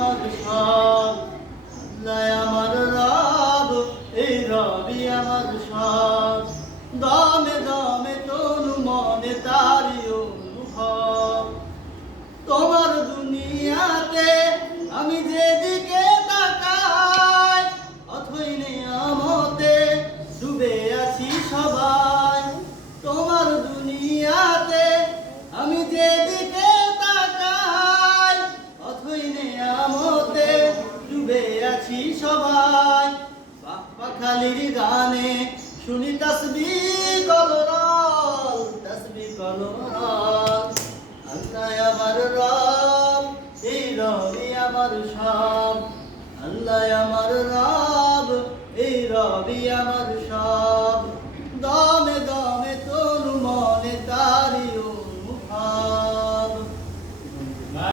আমার সব। আল্লাহ আমার দমে দমে তনু মনে তারি আছি সবাই। পাখালির গানে শুনি তসবি কলরল তসবি কলরল আল্লাহ আমার রব, এই রবি আমার সব। আল্লাহ আমার রব, এই রবি আমার সব।